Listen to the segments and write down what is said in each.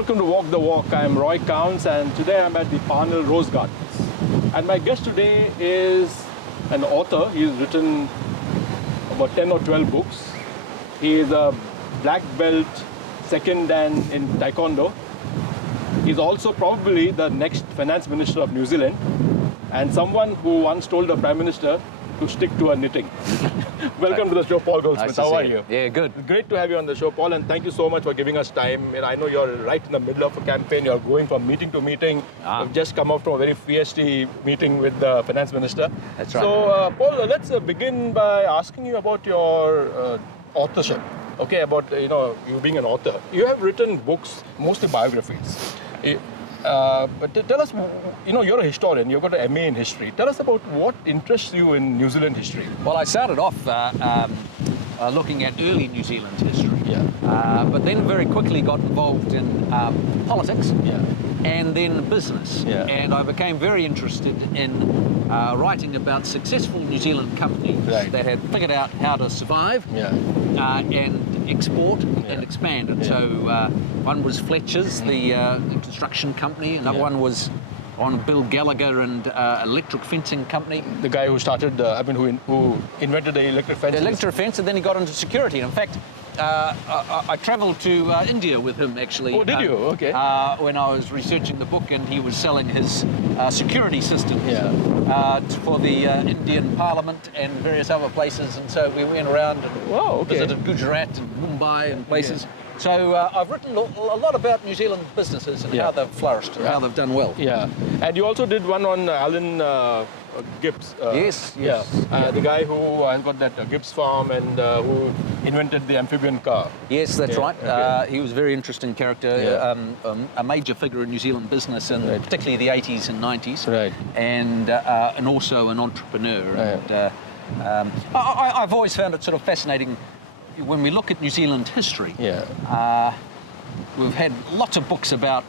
Welcome to Walk the Walk. I'm Roy Counts, and today I'm at the Parnell Rose Gardens. And my guest today is an author. He's written about 10 or 12 books. He is a black belt, second dan in taekwondo. He's also probably the next finance minister of New Zealand, and someone who once told the Prime Minister to stick to her knitting. Welcome to the show, Paul Goldsmith. Nice How are you? Yeah, good. Great to have you on the show, Paul, and thank you so much for giving us time. I know you're right in the middle of a campaign. You're going from meeting to meeting. You've just come out from a very fiercely meeting with the finance minister. That's right. So, Paul, let's begin by asking you about your authorship. Okay, about you being an author. You have written books, mostly biographies. But tell us, you're a historian, you've got an MA in history. Tell us about what interests you in New Zealand history. Well, I started off looking at early New Zealand history, but then very quickly got involved in politics and then business. And I became very interested in writing about successful New Zealand companies that had figured out how to survive and export and expand. And so one was Fletcher's, the construction company. Another one was on Bill Gallagher and electric fencing company. The guy who started, who invented the electric fence. The electric fence, and then he got into security. In fact, I travelled to India with him, actually. Oh, did you? Okay. When I was researching the book, and he was selling his security systems for the Indian Parliament and various other places. And so we went around and visited Gujarat and Mumbai and places. So I've written a lot about New Zealand businesses and how they've flourished and how they've done well. Yeah, and you also did one on Alan Gibbs. Yes. The guy who has got that Gibbs farm and who invented the amphibian car. Yes, that's right. Okay. He was a very interesting character, a major figure in New Zealand business, and particularly the 80s and 90s. Right. And also an entrepreneur. Right. And I've always found it sort of fascinating. When we look at New Zealand history, we've had lots of books about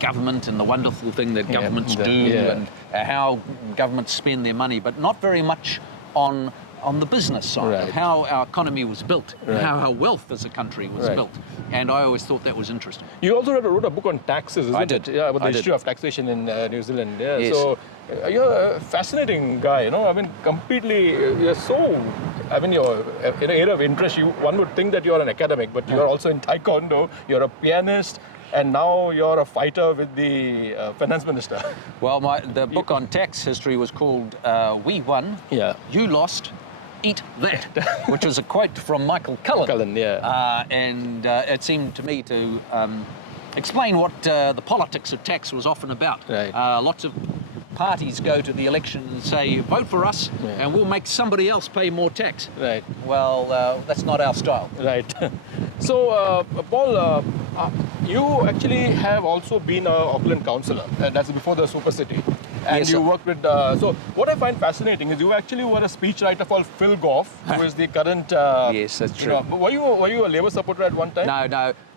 government and the wonderful thing that governments do and how governments spend their money, but not very much on the business side of how our economy was built, how our wealth as a country was built. And I always thought that was interesting. You also wrote a book on taxes, isn't I did. it? Yeah, about the history of taxation in New Zealand. Yeah. Yes. So you're a fascinating guy, completely, you're so, you're in an area of interest. One would think that you're an academic, but you're also in taekwondo, you're a pianist, and now you're a fighter with the finance minister. Well, the book on tax history was called We Won, You Lost, Eat That, which was a quote from Michael Cullen. And it seemed to me to explain what the politics of tax was often about. Lots of parties go to the election and say, vote for us and we'll make somebody else pay more tax. Well, that's not our style. So, Paul, you actually have also been an Auckland councillor. That's before the Super City. And you worked with, so what I find fascinating is you actually were a speechwriter for Phil Goff, who is the current... yes, that's true. Were you a Labour supporter at one time?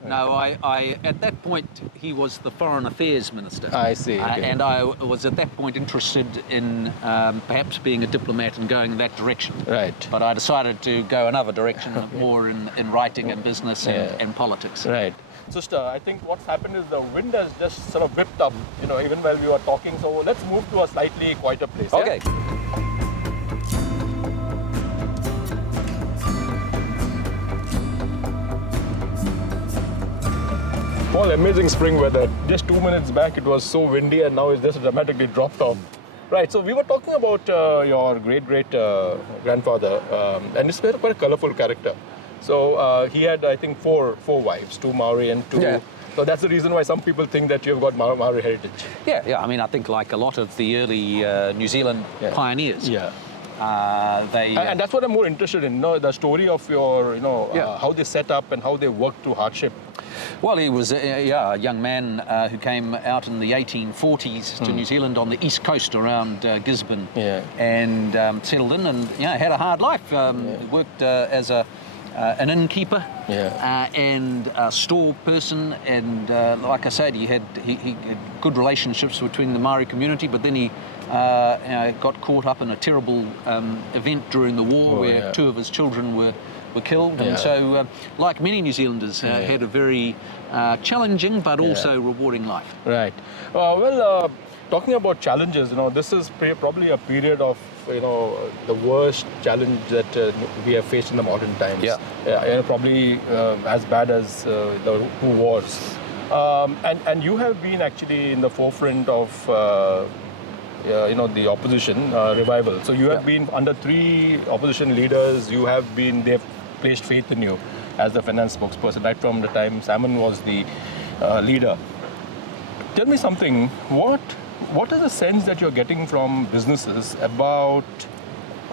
No. I at that point, he was the Foreign Affairs Minister. I see. Okay. And I was at that point interested in perhaps being a diplomat and going in that direction. Right. But I decided to go another direction, more in writing and business and politics. Right. Sister, I think what's happened is the wind has just sort of whipped up, even while we were talking. So let's move to a slightly quieter place. Okay. Paul, amazing spring weather. Just 2 minutes back, it was so windy, and now it's just dramatically dropped off. Right, so we were talking about your great-great-grandfather, and it's quite a colourful character. So he had, I think, four wives, 2 Maori and 2... Yeah. So that's the reason why some people think that you've got Maori heritage. Yeah. I mean, I think like a lot of the early New Zealand pioneers. And that's what I'm more interested in, the story of your, how they set up and how they worked through hardship. Well, he was a young man who came out in the 1840s to New Zealand on the east coast around Gisborne and settled in and had a hard life. Worked as an innkeeper and a store person, and like I said, he had good relationships between the Maori community, but then he got caught up in a terrible event during the war where 2 of his children were were killed. And so, like many New Zealanders, had a very challenging but also rewarding life. Right. Talking about challenges, this is probably a period of, the worst challenge that we have faced in the modern times. Probably as bad as the 2 wars. And you have been actually in the forefront of, the opposition revival. So you have been under 3 opposition leaders. They have placed faith in you as the finance spokesperson right from the time Salmon was the leader. Tell me something. What is the sense that you're getting from businesses about,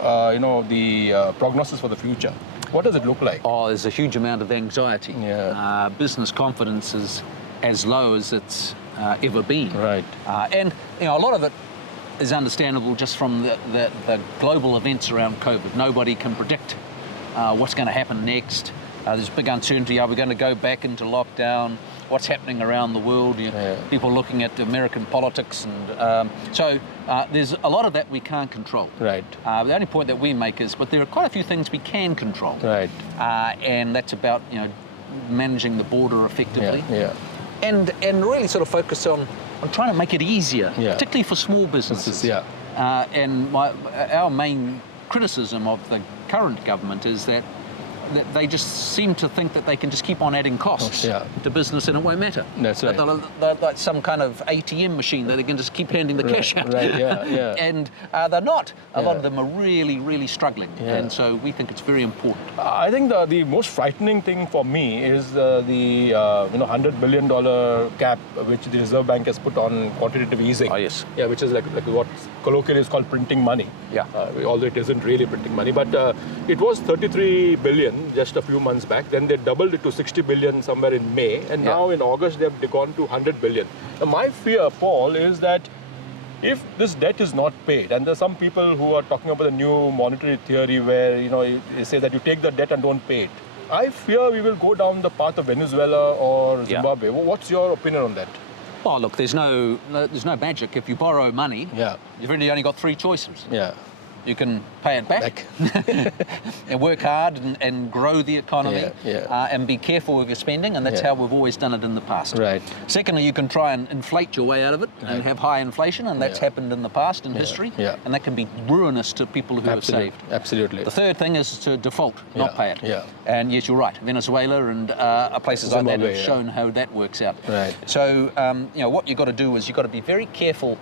the prognosis for the future? What does it look like? Oh, there's a huge amount of anxiety. Business confidence is as low as it's ever been. Right. And a lot of it is understandable just from the global events around COVID. Nobody can predict what's going to happen next. There's big uncertainty. Are we going to go back into lockdown? What's happening around the world? People looking at American politics, and so there's a lot of that we can't control. Right. The only point that we make is, but there are quite a few things we can control. Right. And that's about managing the border effectively. And really sort of focus on trying to make it easier, particularly for small businesses. And our main criticism of the current government is that they just seem to think that they can just keep on adding costs to business and it won't matter. That's right. They're like some kind of ATM machine that they can just keep handing the cash out. Right, And they're not. A lot of them are really, really struggling. And so we think it's very important. I think the most frightening thing for me is the $100 billion cap which the Reserve Bank has put on quantitative easing. Oh, yes. Yeah, which is like what colloquially is called printing money. Although it isn't really printing money. But it was 33 billion just a few months back. Then they doubled it to 60 billion somewhere in May. And now in August, they've gone to 100 billion. Now, my fear, Paul, is that if this debt is not paid, and there's some people who are talking about the new monetary theory where, they say that you take the debt and don't pay it. I fear we will go down the path of Venezuela or Zimbabwe. What's your opinion on that? Oh, look, there's no magic. If you borrow money, you've really only got 3 choices. You can pay it back and work hard and grow the economy and be careful with your spending, and that's how we've always done it in the past. Right. Secondly, you can try and inflate your way out of it and have high inflation, and that's happened in the past in history, and that can be ruinous to people who have saved. Absolutely. The third thing is to default, not pay it. And yes, you're right, Venezuela and places like that have shown how that works out. Right. So, what you've got to do is you've got to be very careful.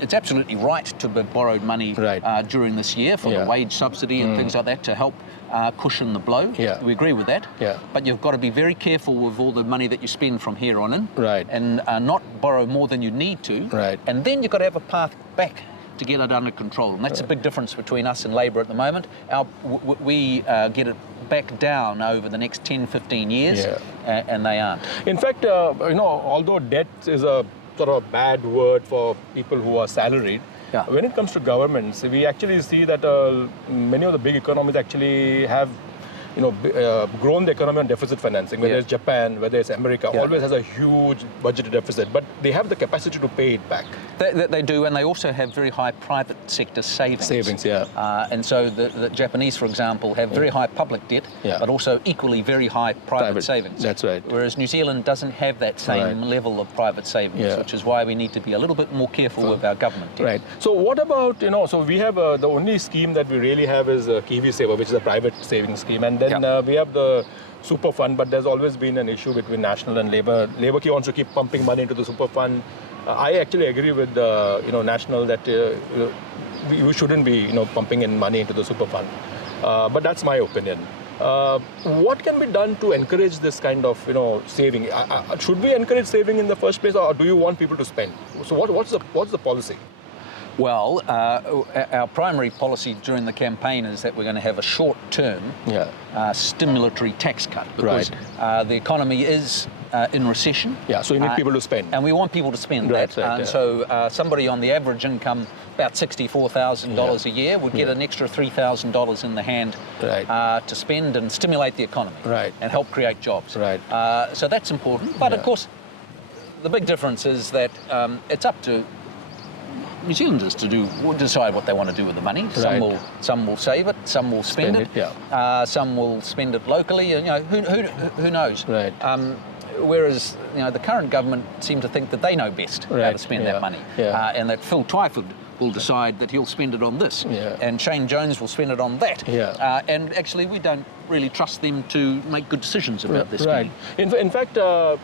It's absolutely right to have borrowed money during this year for the wage subsidy and things like that to help cushion the blow. We agree with that. But you've got to be very careful with all the money that you spend from here on in. And not borrow more than you need to. And then you've got to have a path back to get it under control. And that's a big difference between us and Labor at the moment. We get it back down over the next 10, 15 years, and they aren't. In fact, although debt is a sort of a bad word for people who are salaried. When it comes to governments, we actually see that many of the big economies actually have grown the economy on deficit financing, whether it's Japan, whether it's America, always has a huge budget deficit, but they have the capacity to pay it back. They do, and they also have very high private sector savings. And so the Japanese, for example, have very high public debt, but also equally very high private savings. That's right. Whereas New Zealand doesn't have that same level of private savings, which is why we need to be a little bit more careful with our government debt. Right. So what about, so we have the only scheme that we really have is Kiwi Saver, which is a private savings scheme, and then we have the super fund, but there's always been an issue between National and Labour. Labour wants to keep pumping money into the super fund. I actually agree with National that we shouldn't be pumping in money into the super fund. But that's my opinion. What can be done to encourage this kind of saving? Should we encourage saving in the first place, or do you want people to spend? So what's the policy? Well, our primary policy during the campaign is that we're going to have a short-term stimulatory tax cut because the economy is in recession. So you need people to spend. And we want people to spend that. So somebody on the average income, about $64,000 a year, would get an extra $3,000 in the hand to spend and stimulate the economy and help create jobs. So that's important. But of course, the big difference is that it's up to New Zealanders to decide what they want to do with the money. Some will save it, some will spend it. Some will spend it locally. You know, who knows? Right. Whereas the current government seem to think that they know best how to spend that money, and that Phil Twyford will decide that he'll spend it on this, and Shane Jones will spend it on that. And actually, we don't really trust them to make good decisions about this. Right. In fact,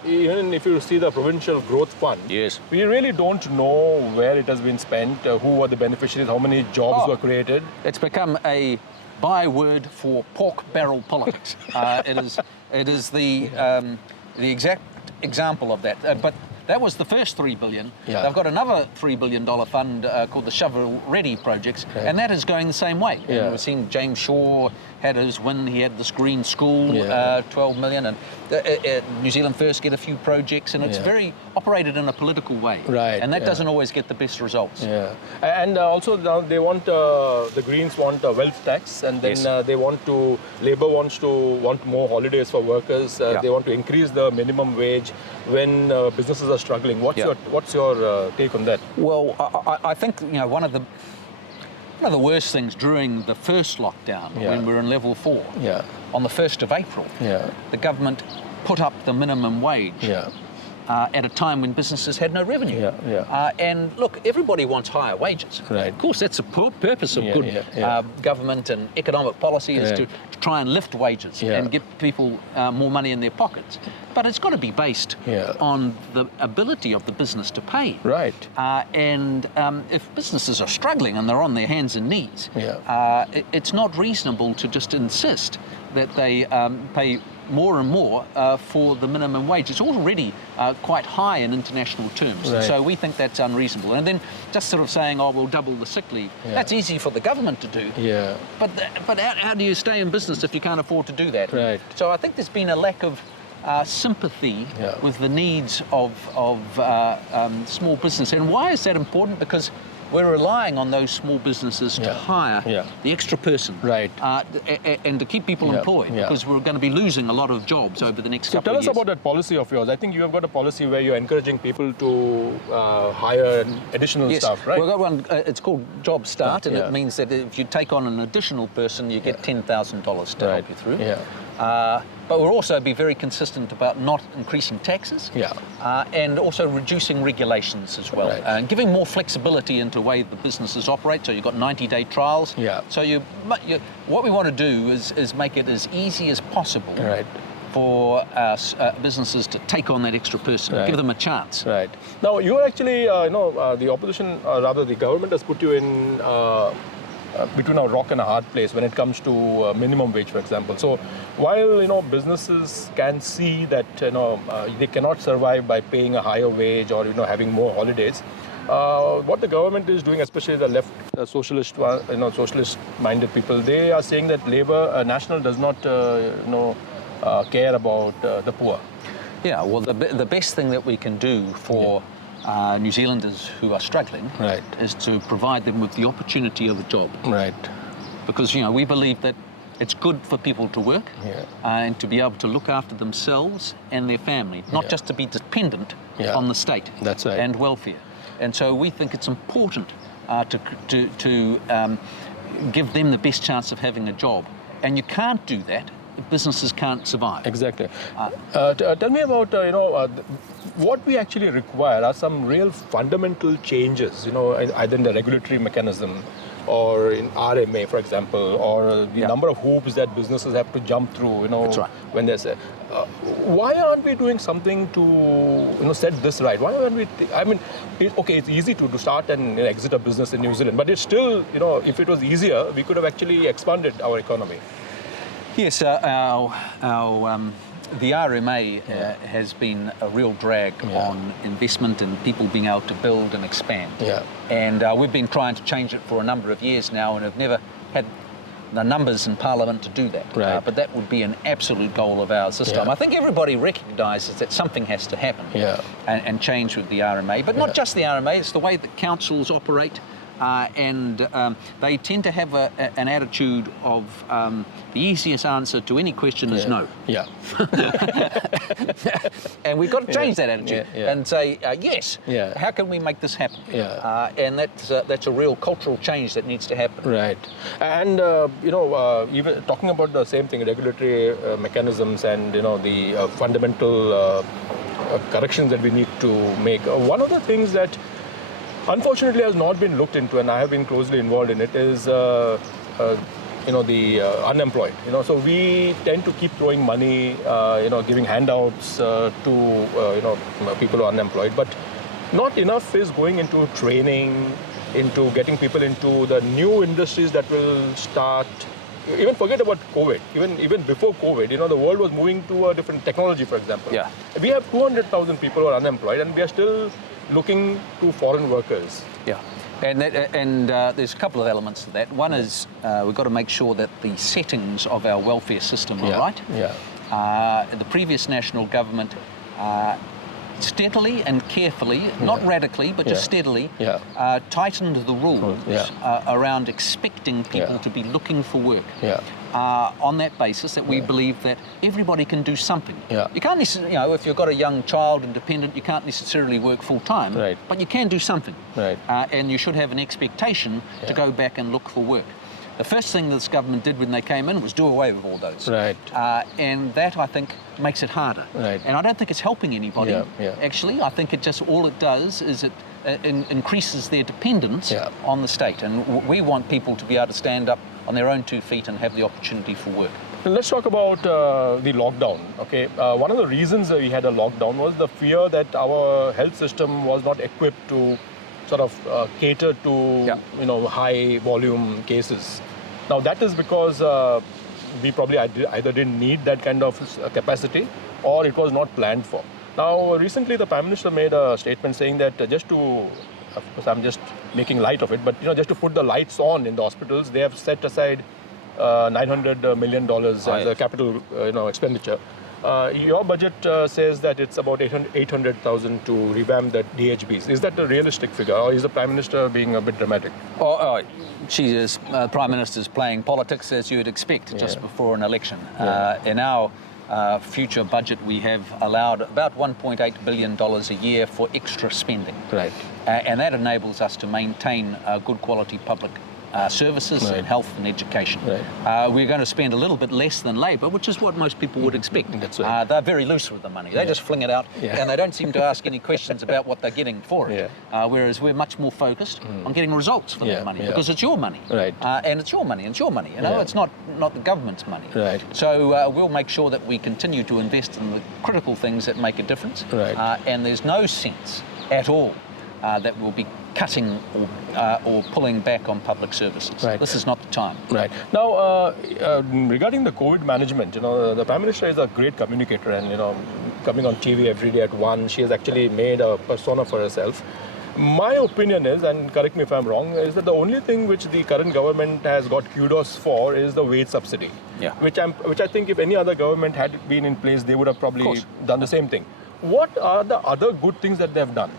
even if you see the Provincial Growth Fund, we really don't know where it has been spent, who were the beneficiaries, how many jobs were created. It's become a byword for pork barrel politics. It is the exact example of that. But that was the first $3 billion. They've got another $3 billion fund called the Shovel Ready Projects, and that is going the same way. And we've seen James Shaw had his win. He had this green school, 12 million, and New Zealand First get a few projects, and it's very operated in a political way. And that doesn't always get the best results. And also now they want, the Greens want a wealth tax, and then they want to, Labour wants more holidays for workers. They want to increase the minimum wage when businesses are struggling. What's your take on that? Well, I think one of the worst things during the first lockdown, when we were in level 4, on the 1st of April, the government put up the minimum wage at a time when businesses had no revenue. And look, everybody wants higher wages. Of course, that's the purpose of good government and economic policy is to try and lift wages and give people more money in their pockets. But it's got to be based on the ability of the business to pay. And if businesses are struggling and they're on their hands and knees, it's not reasonable to just insist that they pay more and more for the minimum wage. It's already quite high in international terms. So we think that's unreasonable. And then just sort of saying, oh, we'll double the sick leave. That's easy for the government to do. But how do you stay in business if you can't afford to do that? So I think there's been a lack of sympathy with the needs of small business. And why is that important? Because we're relying on those small businesses to hire the extra person and to keep people employed, because we're going to be losing a lot of jobs over the next couple of years. Tell us about that policy of yours. I think you have got a policy where you're encouraging people to hire additional staff, right? We've got one, it's called Job Start, and it means that if you take on an additional person, you get $10,000 to help you through. But we'll also be very consistent about not increasing taxes and also reducing regulations as well, and giving more flexibility into the way the businesses operate. So you've got 90-day trials. So what we want to do is make it as easy as possible for businesses to take on that extra person, give them a chance. Now, you're actually, the opposition, rather the government has put you in between a rock and a hard place when it comes to minimum wage, for example. So while businesses can see that they cannot survive by paying a higher wage or having more holidays, what the government is doing, especially the left socialist-minded people, they are saying that Labour National does not care about the poor. Well, the best thing that we can do for New Zealanders who are struggling is to provide them with the opportunity of a job. Because we believe that it's good for people to work and to be able to look after themselves and their family, not just to be dependent on the state and welfare. And so we think it's important to give them the best chance of having a job. And you can't do that if businesses can't survive. Exactly. Tell me about what we actually require are some real fundamental changes, either in the regulatory mechanism or in RMA, for example, or the number of hoops that businesses have to jump through, when there's a... why aren't we doing something to, set this right? Why aren't we... it's easy to start and exit a business in New Zealand, but it's still, if it was easier, we could have actually expanded our economy. Yes, the RMA has been a real drag on investment and people being able to build and expand. And we've been trying to change it for a number of years now and have never had the numbers in Parliament to do that. But that would be an absolute goal of ours this time. I think everybody recognises that something has to happen and change with the RMA. But not just the RMA, it's the way that councils operate. and they tend to have an attitude of the easiest answer to any question is no. Yeah. And we've got to change that attitude and say yes. Yeah. How can we make this happen? Yeah. And that's a real cultural change that needs to happen. Right. And even talking about the same thing, regulatory mechanisms and the fundamental corrections that we need to make. One of the things that unfortunately has not been looked into, and I have been closely involved in it, is the unemployed. So we tend to keep throwing money, giving handouts to people who are unemployed, but not enough is going into training, into getting people into the new industries that will start. Even forget about COVID. Even before COVID, the world was moving to a different technology, for example. Yeah. We have 200,000 people who are unemployed, and we are still looking to foreign workers. Yeah. And there's a couple of elements to that. One is we've got to make sure that the settings of our welfare system are right. Yeah. The previous national government steadily and carefully, not radically, but just steadily, tightened the rules around expecting people to be looking for work. Yeah. On that basis, that we believe that everybody can do something. Yeah. You can't necessarily, if you've got a young child and dependent, you can't necessarily work full time, but you can do something. Right. And you should have an expectation to go back and look for work. The first thing this government did when they came in was do away with all those. Right. And that, I think, makes it harder. Right. And I don't think it's helping anybody, actually. I think all it does is it increases their dependence on the state. And we want people to be able to stand up on their own 2 feet and have the opportunity for work. Let's talk about the lockdown. Okay, one of the reasons we had a lockdown was the fear that our health system was not equipped to sort of cater to high volume cases. Now that is because we probably either didn't need that kind of capacity, or it was not planned for. Now recently the Prime Minister made a statement saying that of course I'm just making light of it, but just to put the lights on in the hospitals, they have set aside $900 million as a capital expenditure. Your budget says that it's about 800,000 to revamp the DHBs. Is that a realistic figure, or is the Prime Minister being a bit dramatic? Prime Minister's playing politics, as you would expect, just before an election. In our future budget, we have allowed about $1.8 billion a year for extra spending. Right. And that enables us to maintain good quality public services and health and education. Right. We're going to spend a little bit less than Labor, which is what most people would expect. That's right. They're very loose with the money. They just fling it out, and they don't seem to ask any questions about what they're getting for it. Whereas we're much more focused on getting results for that money, because it's your money. Right. And it's your money, and it's your money. It's not the government's money. Right. So we'll make sure that we continue to invest in the critical things that make a difference. Right. And there's no sense at all that we'll be cutting or pulling back on public services. Right. This is not the time. Right. Now, regarding the COVID management, the Prime Minister is a great communicator, and coming on TV every day at 1, she has actually made a persona for herself. My opinion is, and correct me if I'm wrong, is that the only thing which the current government has got kudos for is the wage subsidy. Yeah. Which I think if any other government had been in place, they would have probably done the same thing. What are the other good things that they've done?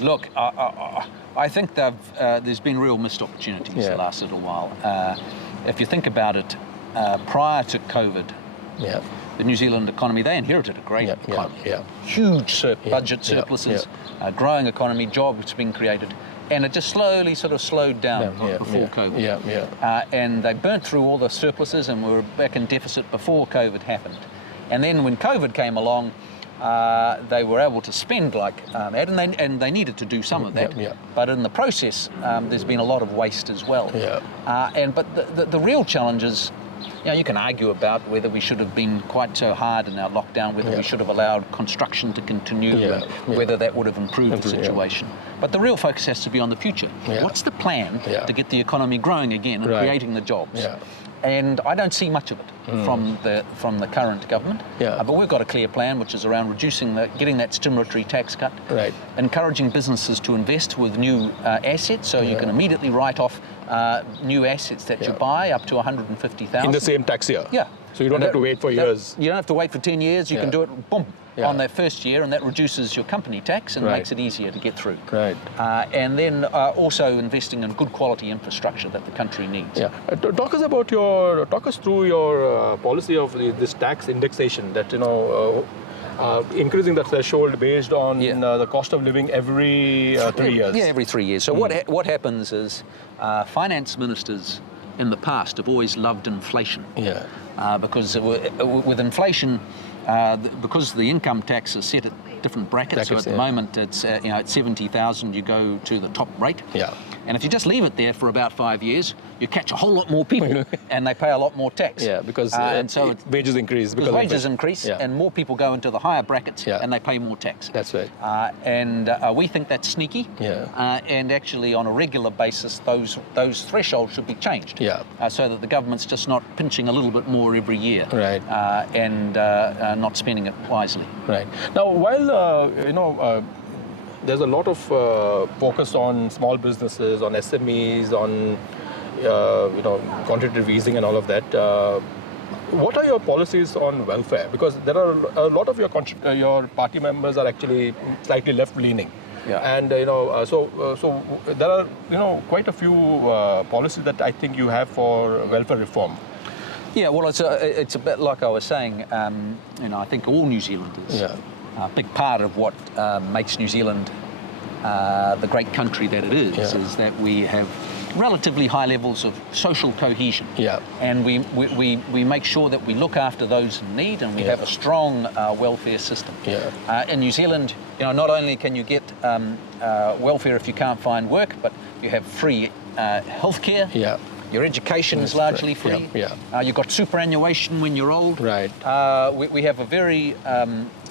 Look, I think there's been real missed opportunities the last little while. If you think about it, prior to COVID, the New Zealand economy, they inherited a great economy. Huge budget surpluses, growing economy, jobs being created. And it just slowly sort of slowed down before COVID. And they burnt through all the surpluses, and we were back in deficit before COVID happened. And then when COVID came along, they were able to spend like that, and they needed to do some of that. But in the process, there's been a lot of waste as well. But the real challenge is, you can argue about whether we should have been quite so hard in our lockdown, whether we should have allowed construction to continue, and whether that would have improved the situation. But the real focus has to be on the future. What's the plan to get the economy growing again and creating the jobs? And I don't see much of it from the current government. But we've got a clear plan, which is around getting that stimulatory tax cut, encouraging businesses to invest with new assets, so you can immediately write off new assets that you buy up to $150,000 in the same tax year. Yeah. So you don't have to wait for years. You don't have to wait for 10 years. You can do it, boom. on their first year, and that reduces your company tax and makes it easier to get through. Right. And then also investing in good quality infrastructure that the country needs. Yeah. Talk us through your policy of this tax indexation that, increasing the threshold based on the cost of living every 3 years. Yeah, every 3 years. So what happens is finance ministers in the past have always loved inflation. Yeah. Because with inflation, because the income tax is set at different brackets, so at the moment it's at 70,000 you go to the top rate. Yeah. And if you just leave it there for about 5 years, you catch a whole lot more people and they pay a lot more tax. Yeah, because wages increase. Because wages increase and more people go into the higher brackets and they pay more tax. That's right. And we think that's sneaky. Yeah. And actually on a regular basis, those thresholds should be changed. Yeah. So that the government's just not pinching a little bit more every year. Right. And not spending it wisely. Right. Now, while, there's a lot of focus on small businesses, on SMEs, on quantitative easing and all of that. What are your policies on welfare? Because there are a lot of your party members are actually slightly left-leaning. Yeah. And so there are quite a few policies that I think you have for welfare reform. Yeah, well, it's a bit like I was saying. I think all New Zealanders. Yeah. A big part of what makes New Zealand the great country that it is that we have relatively high levels of social cohesion. Yeah. And we make sure that we look after those in need, and we have a strong welfare system. Yeah. In New Zealand, not only can you get welfare if you can't find work, but you have free healthcare. Yeah. Your education is largely free. Yeah. You've got superannuation when you're old. Right. We have a very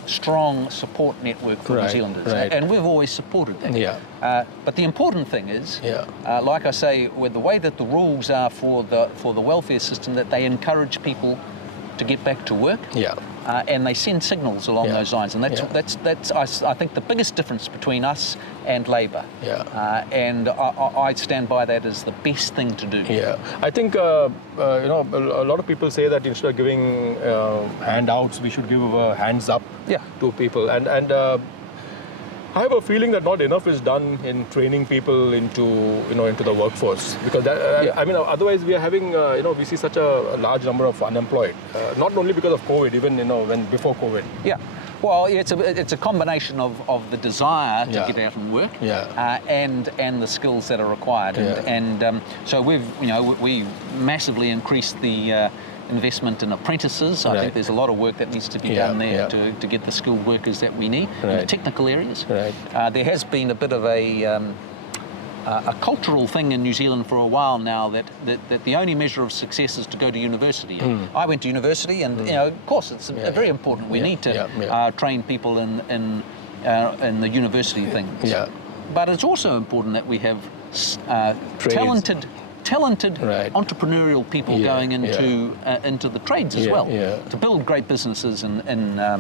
strong support network for New Zealanders, and we've always supported that. Yeah. But the important thing is, like I say, with the way that the rules are for the welfare system, that they encourage people to get back to work. Yeah. And they send signals along those lines, and that's I think the biggest difference between us and Labour. Yeah. And I stand by that as the best thing to do. Yeah, I think a lot of people say that instead of giving handouts, we should give hands up to people, and I have a feeling that not enough is done in training people into the workforce, because otherwise we are having we see such a large number of unemployed, not only because of COVID, even when before COVID. Yeah. Well, it's a combination of the desire to get out and work, and the skills that are required, and so we massively increased the investment in apprentices. I think there's a lot of work that needs to be done there to get the skilled workers that we need in the technical areas. Right. There has been a bit of a cultural thing in New Zealand for a while now that the only measure of success is to go to university. I went to university, and of course it's very important. We need to train people in the university things. Yeah. But it's also important that we have talented entrepreneurial people going into the trades as well, to build great businesses and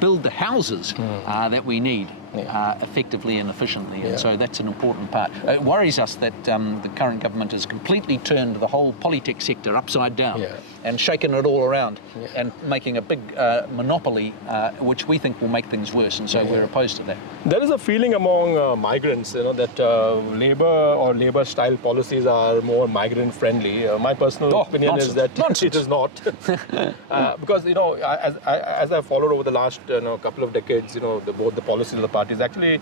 build the houses that we need effectively and efficiently. And so that's an important part. It worries us that the current government has completely turned the whole polytech sector upside down and shaken it all around and making a big monopoly, which we think will make things worse. And so we're opposed to that. There is a feeling among migrants, that Labour or Labour-style policies are more migrant-friendly. My personal opinion is that it is not, because as I've followed over the last couple of decades, both the policies of the parties, actually,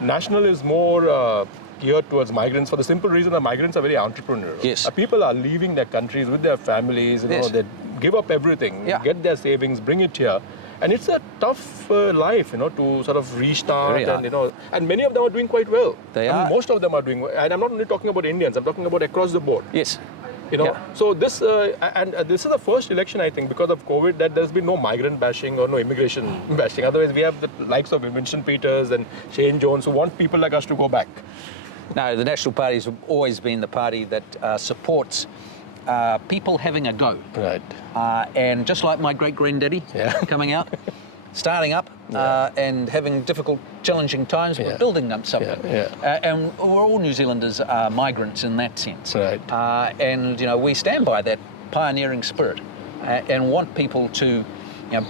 National is more geared towards migrants for the simple reason that migrants are very entrepreneurial. Yes. People are leaving their countries with their families. They give up everything, get their savings, bring it here. And it's a tough life, to sort of restart, and many of them are doing quite well. They are. Most of them are doing well. And I'm not only talking about Indians, I'm talking about across the board. Yes. So this, this is the first election, I think, because of COVID, that there's been no migrant bashing or no immigration bashing. Otherwise, we have the likes of Vincent Peters and Shane Jones who want people like us to go back. No, the National Party has always been the party that supports people having a go. Right. And just like my great-granddaddy coming out, starting up and having difficult, challenging times, but building up something. And we're all New Zealanders are migrants in that sense. Right. And, we stand by that pioneering spirit and want people to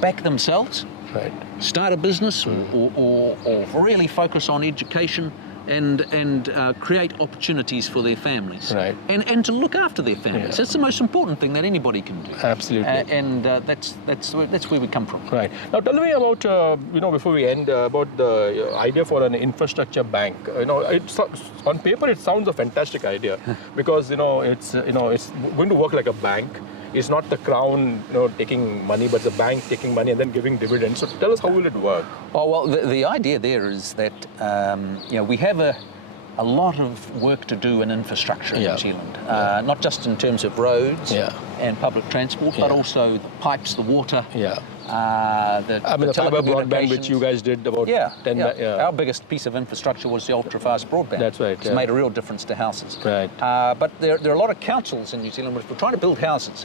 back themselves Right. start a business or really focus on education and create opportunities for their families. Right. And to look after their families. Yeah. That's the most important thing that anybody can do. Absolutely. And that's where we come from. Right. Now tell me about, before we end, about the idea for an infrastructure bank. It's on paper it sounds a fantastic idea because, it's going to work like a bank. It's not the crown, taking money, but the bank taking money and then giving dividends. So tell us, how will it work? Oh, well, the idea there is that, we have a lot of work to do in infrastructure in New Zealand, not just in terms of roads and public transport, but also the pipes, the water, the fiber broadband, which you guys did about 10 Our biggest piece of infrastructure was the ultra-fast broadband. That's right. It's made a real difference to houses. Right. But there are a lot of councils in New Zealand which we're trying to build houses.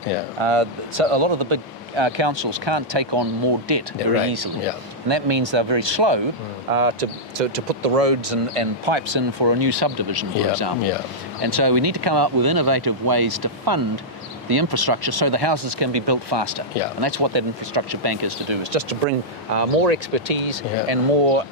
So a lot of the big councils can't take on more debt very easily. And that means they're very slow to put the roads and pipes in for a new subdivision, for example. And so we need to come up with innovative ways to fund the infrastructure so the houses can be built faster. And that's what that infrastructure bank is to do, is just to bring more expertise and more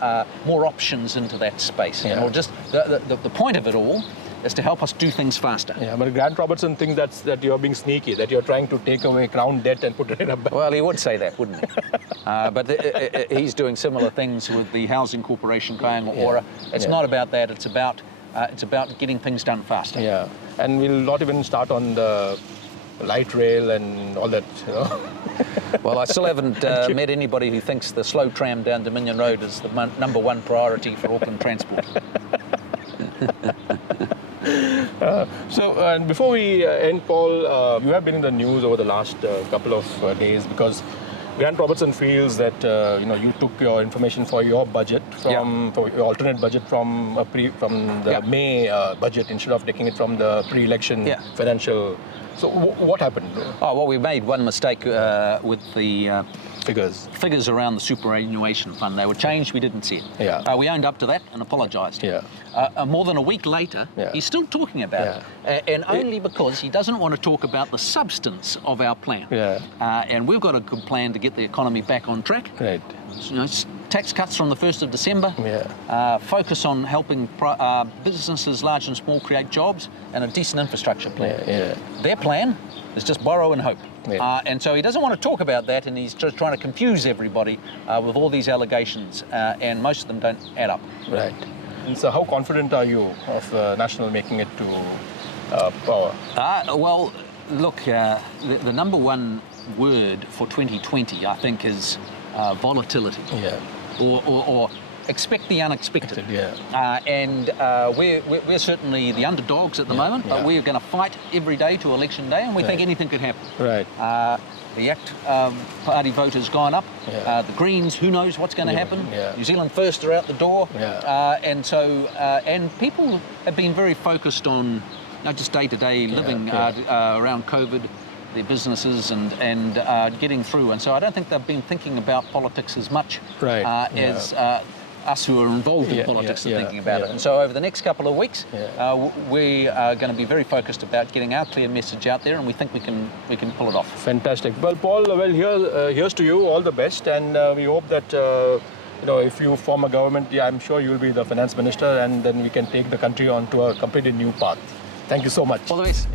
options into that space. And just the point of it all is to help us do things faster. But Grant Robertson thinks that you're being sneaky, that you're trying to take away crown debt and put it in a bank. Well, he would say that, wouldn't he? But he's doing similar things with the Housing Corporation going Aura. It's not about that. It's about getting things done faster. And we'll not even start on the light rail and all that. Well, I still haven't met anybody who thinks the slow tram down Dominion Road is the number one priority for Auckland transport. And before we end, Paul, you have been in the news over the last couple of days because Grant Robertson feels that you took your information for your budget for your alternate budget from the May budget instead of taking it from the pre-election financial. So what happened? Oh, well, we made one mistake with the figures around the superannuation fund. They were changed, we didn't see it. We owned up to that and apologised. More than a week later, he's still talking about it. And only because he doesn't want to talk about the substance of our plan. And we've got a good plan to get the economy back on track. Right. Tax cuts from the 1st of December, focus on helping businesses, large and small, create jobs, and a decent infrastructure plan. Their plan is just borrow and hope. And so he doesn't want to talk about that, and he's just trying to confuse everybody with all these allegations, and most of them don't add up. Right. And so how confident are you of National making it to power? Well, look, the number one word for 2020, I think, is volatility. Or expect the unexpected. And we're certainly the underdogs at the moment, but we're going to fight every day to election day, and we think anything could happen. Right. The ACT party vote has gone up. The Greens, who knows what's going to happen. New Zealand First are out the door. And so, and people have been very focused on just day-to-day living around COVID, their businesses and getting through. And so I don't think they've been thinking about politics as much as us who are involved in politics are thinking about it. And so over the next couple of weeks, we are going to be very focused about getting our clear message out there, and we think we can pull it off. Fantastic. Well, Paul, here's to you, all the best, and we hope that if you form a government, I'm sure you'll be the finance minister, and then we can take the country onto a completely new path. Thank you so much. All the best.